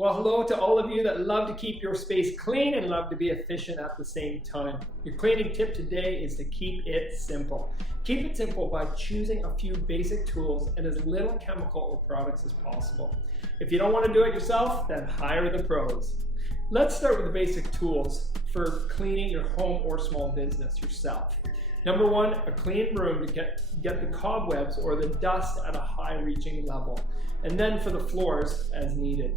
Well, hello to all of you that love to keep your space clean and love to be efficient at the same time. Your cleaning tip today is to keep it simple. Keep it simple by choosing a few basic tools and as little chemical or products as possible. If you don't want to do it yourself, then hire the pros. Let's start with the basic tools for cleaning your home or small business yourself. Number one, a clean broom to get the cobwebs or the dust at a high reaching level, and then for the floors as needed.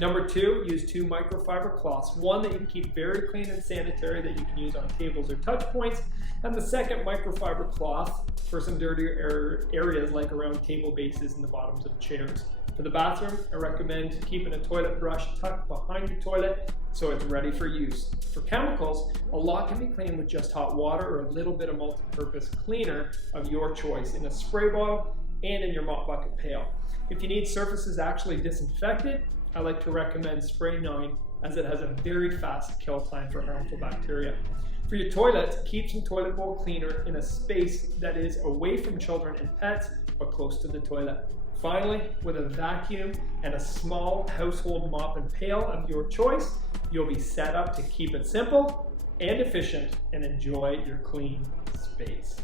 Number two, use 2 microfiber cloths, one that you can keep very clean and sanitary that you can use on tables or touch points, and the second microfiber cloth for some dirtier areas like around table bases and the bottoms of chairs. For the bathroom, I recommend keeping a toilet brush tucked behind your toilet so it's ready for use. For chemicals, a lot can be cleaned with just hot water or a little bit of multi-purpose cleaner of your choice in a spray bottle and in your mop bucket pail. If you need surfaces actually disinfected, I like to recommend Spray 9 as it has a very fast kill time for harmful bacteria. For your toilets, keep some toilet bowl cleaner in a space that is away from children and pets but close to the toilet. Finally, with a vacuum and a small household mop and pail of your choice, you'll be set up to keep it simple and efficient and enjoy your clean space.